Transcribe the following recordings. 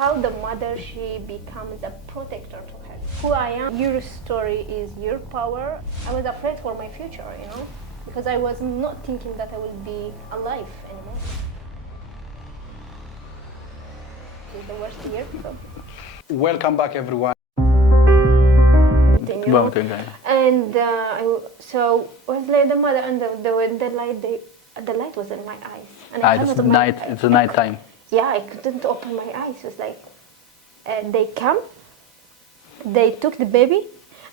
how the mother, she becomes a protector to her. Who I am, your story is your power. I was afraid for my future, because I was not thinking that I would be alive anymore. It's the worst year. So. Welcome back, everyone. And so was like the mother and the light was in my eyes. And It's night. It's night time. Yeah, I couldn't open my eyes. It was like they come, they took the baby,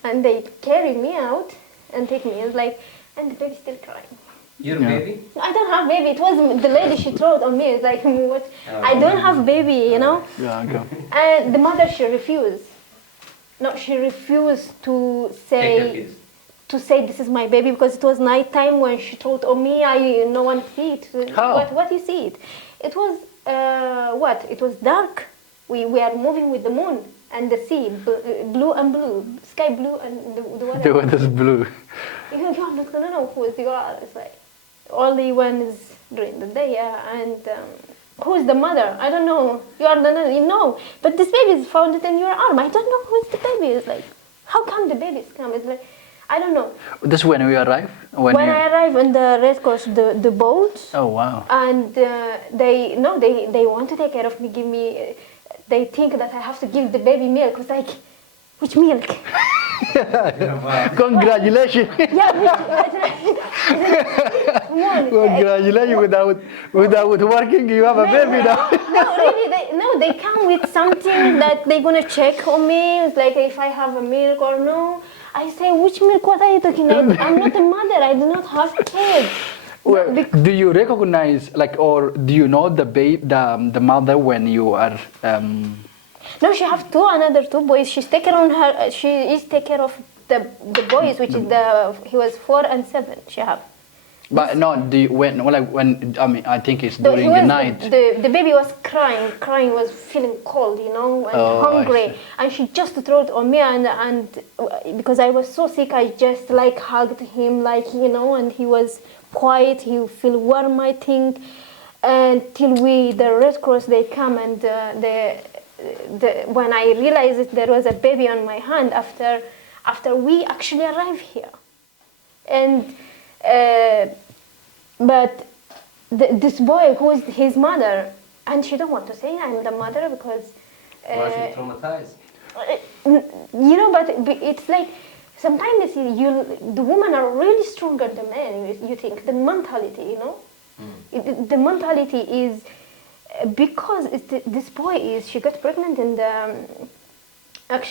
and they carried me out and take me. It was like, and the baby's still crying. Your baby? I don't have baby. It was the lady, she threw it on me. It's like, what? I don't have baby, Yeah, okay. And the mother, she refused. No, she refused to say this is my baby because it was night time when she told on me. No one see it. How? What you see it? It was It was dark. We are moving with the moon and the sea, blue and blue, sky blue and the weather. The weather's blue. You're not gonna know who is you are. It's like only one is during the day, yeah, and. Who is the mother? I don't know. You are the but this baby is found in your arm. I don't know who is the baby. It's like, how come the babies come? It's like, I don't know. This when we arrive? When I arrive on the Red Cross, the boat. Oh wow! And they want to take care of me. Give me. They think that I have to give the baby milk. It's like, which milk? Congratulations! Congratulations! Without working, you have a baby now. They come with something that they're gonna check on me. It's like if I have a milk or no. I say, which milk? What are you talking about? I'm not a mother. I do not have kids. Well, do you recognize, or do you know the mother when you are? No, she have another two boys. She is take care of the boys, which is he was 4 and 7. She have. But no, I think it's during the night. The baby was crying, was feeling cold, and hungry, and she just threw it on me, and because I was so sick, I just hugged him, and he was quiet. He feel warm, I think, until the Red Cross they come and when I realized there was a baby on my hand after we actually arrived here, and but this boy who is his mother, and she don't want to say I'm the mother because was she traumatized? But it's like sometimes the women are really stronger than men. You think the mentality, the mentality is. Because this boy she got pregnant in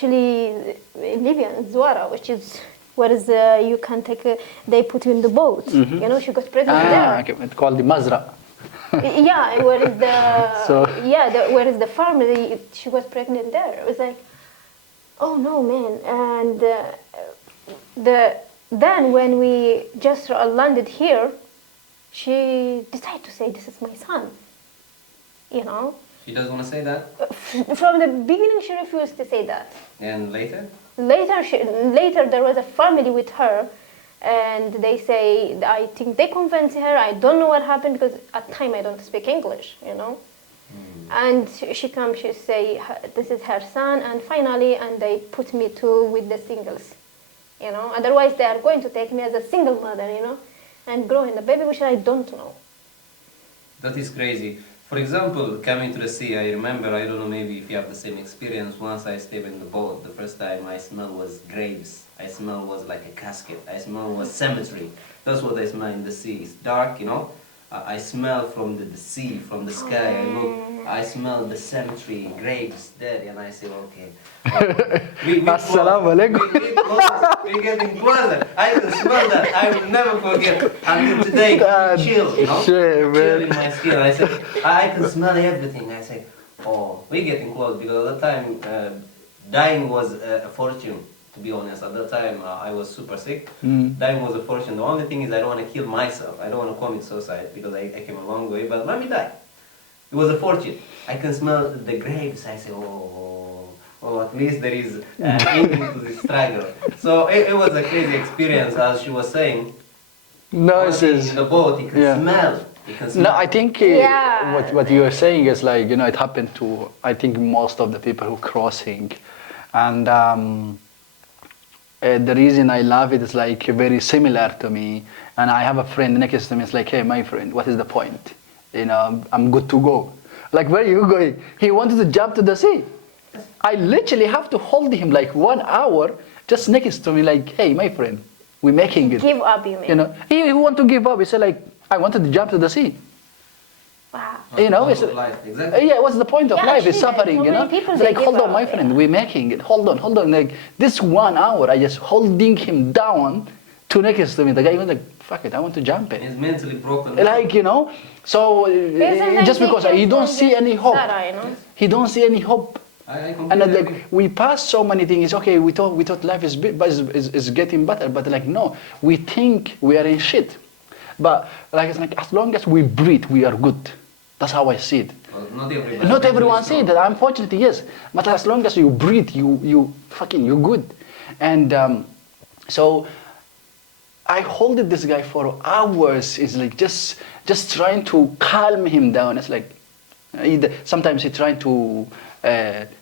in Libya, in Zuara, which is where you can they put you in the boat. Mm-hmm. She got pregnant there. Okay, it's called the Mazra. Yeah, where is the farm? She got pregnant there. It was like, oh no, man! And then when we just landed here, she decided to say, "This is my son." She doesn't want to say that? From the beginning, she refused to say that. And later? Later there was a family with her, and they say, I think they convinced her. I don't know what happened because at time I don't speak English, And she comes, she say, this is her son, and finally, and they put me with the singles, Otherwise, they are going to take me as a single mother, and grow in the baby, which I don't know. That is crazy. For example, coming to the sea, I remember, I don't know maybe if you have the same experience, once I stayed in the boat, the first time I smell was graves, I smell was like a casket, I smell was cemetery. That's what I smell in the sea. It's dark, I smell from the sea, from the sky, I smell the cemetery, graves, dead, and I say, okay. Assalamu alaikum. We're getting closer. I can smell that. I will never forget until today. Chill, chill in my skin. I say, I can smell everything. I say, oh, we're getting close because at that time dying was a fortune. To be honest, at that time I was super sick. Dying was a fortune. The only thing is I don't want to kill myself. I don't want to commit suicide because I came a long way. But let me die. It was a fortune. I can smell the graves. I say, oh, at least there is ending to this struggle. So it was a crazy experience, as she was saying. Noises. In the boat, you can smell You can No, smell. I think Yeah. what you are saying is like, you know, it happened to, I think, most of the people who crossing. And the reason I love it is like very similar to me. And I have a friend next to me. It's like, hey, my friend, what is the point? You know, I'm good to go. Like, where are you going? He wanted to jump to the sea. I literally have to hold him like 1 hour just next to me, like, hey, my friend, we're making it. Give up, you mean? You know, he want to give up. He said like, I wanted to jump to the sea. Wow. What's You know, the it's, point of life? Exactly. yeah, what's the point of Yeah, life? It's actually, suffering, so you know? many people, It's they like, give hold on, up, my friend, yeah. we're making it. Hold on. Like, this 1 hour, I just holding him down to next to me. The guy was like, fuck it, I want to jump in. He's mentally broken. Like, you know, so Sometimes just they because can he don't forget see any hope. Sarah, you know? He don't see any hope. I And completely agree. like we passed so many things. Okay, we thought life is getting better, but like no, we think we are in shit. But like it's like as long as we breathe, we are good. That's how I see it. Well, not everybody. Not everyone is see strong. that. Unfortunately, yes. But as long as you breathe, you fucking you're good. And so I holded this guy for hours. It's like just trying to calm him down. It's like sometimes he trying to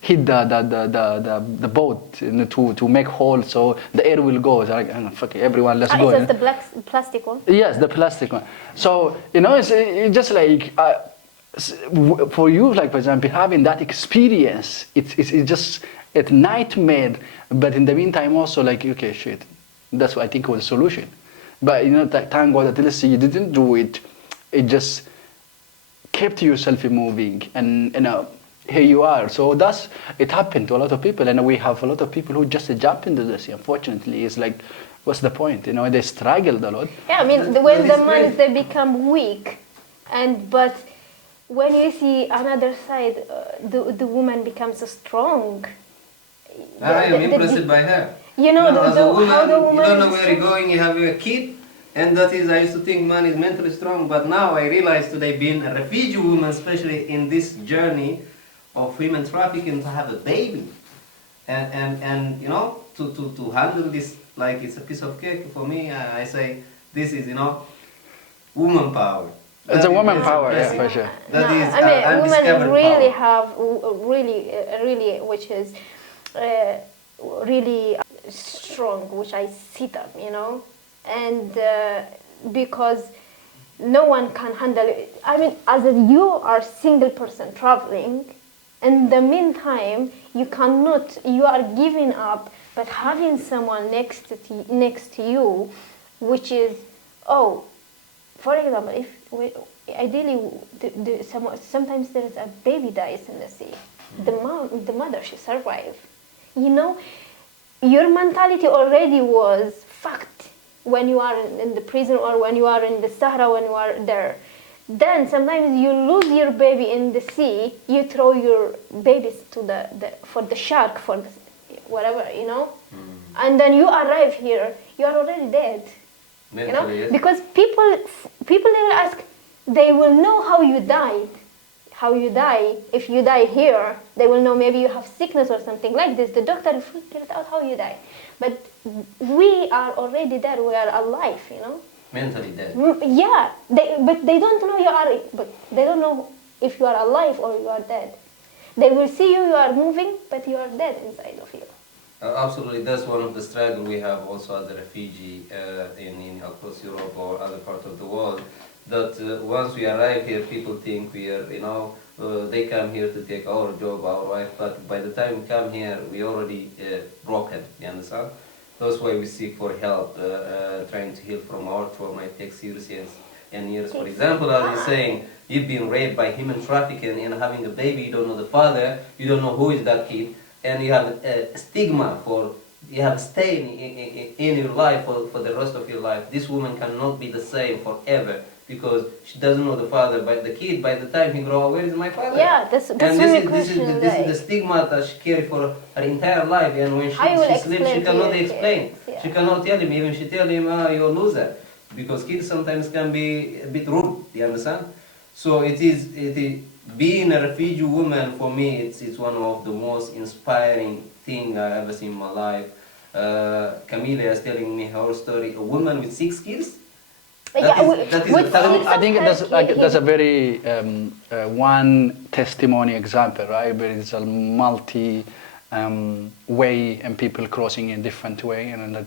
hit the boat, you know, to make hole so the air will go. It's like, fuck it, everyone, let's go. Is You that know? the black plastic one? Yes, the plastic one. So you know, it's just like for you, like for example, having that experience, it's just a nightmare. But in the meantime, also like okay, shit, that's what I think was a solution. But you know, thank God that at least you didn't do it. It just kept yourself moving, and you know, here you are. So that's it happened to a lot of people, and we have a lot of people who just jump into the sea. Unfortunately, it's like, what's the point? You know, they struggled a lot. Yeah, I mean, That- when that the is man great. they become weak, but when you see another side, the woman becomes strong. I am The- the- impressed by her. You know, As a woman, how the woman you don't know is where you're strong. going, you have a kid, and that is, I used to think man is mentally strong, but now I realize today being a refugee woman, especially in this journey of human trafficking, to have a baby, and you know, to handle this like it's a piece of cake, for me, I say, this is, you know, woman power. It's That a is woman basic, power, yeah, basic. for sure. That No, is I mean, undiscovered women really power. have really, which is really strong, which I see them, you know, and because no one can handle it. I mean, as you are single person traveling, in the meantime, you cannot, you are giving up, but having someone next to you, which is, oh, for example, if we, ideally, sometimes there is a baby dies in the sea. The mother, she survived. You know, your mentality already was fucked when you are in the prison or when you are in the Sahara, when you are there. Then sometimes you lose your baby in the sea, you throw your babies to for the shark, for the, whatever, you know, and then you arrive here, you are already dead. You know, Mentally, yes. because people they will ask, they will know how you died, how you die. If you die here, they will know maybe you have sickness or something like this. The doctor will figure out how you die, but we are already dead. We are alive, you know. Mentally dead. Yeah, but they don't know you are. But they don't know if you are alive or you are dead. They will see you are moving, but you are dead inside of you. Absolutely, that's one of the struggles we have also as a refugee in across Europe or other parts of the world. That once we arrive here, people think we are, you know, they come here to take our job, our wife. But by the time we come here, we already broken. You understand? That's why we seek for help, trying to heal from our trauma. It takes years and years. For example, as you're saying, you've been raped by human trafficking and having a baby. You don't know the father. You don't know who is that kid. And you have a stigma you have stain in your life for the rest of your life. This woman cannot be the same forever because she doesn't know the father. But the kid, by the time he grows up, where is my father? Yeah, that's and really this is the stigma that she carries for her entire life. And when I will she sleeps, she explain to cannot you, explain. yeah. She cannot tell him. Even she tell him, you're a loser. Because kids sometimes can be a bit rude. You understand? So it is being a refugee woman, for me, it's one of the most inspiring thing I ever seen in my life. Camila is telling me her story. A woman with 6 kids, That is a talent. I think that's a very one testimony example, right? But it's a multi way and people crossing in different way, and a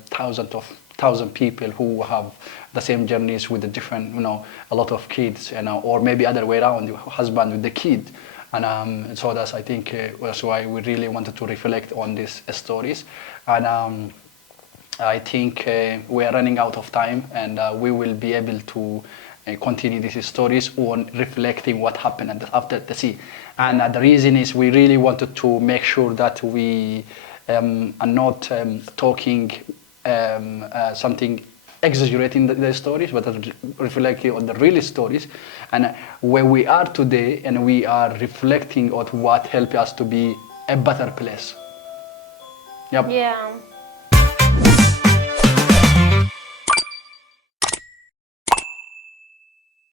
thousand people who have the same journeys with a different, a lot of kids, or maybe other way around, the husband with the kid. And so that's, I think, that's why we really wanted to reflect on these stories. And I think we are running out of time, and we will be able to continue these stories on reflecting what happened after the sea. And the reason is we really wanted to make sure that we are not talking something exaggerating the stories, but reflecting on the real stories and where we are today, and we are reflecting on what helped us to be a better place. Yep. Yeah.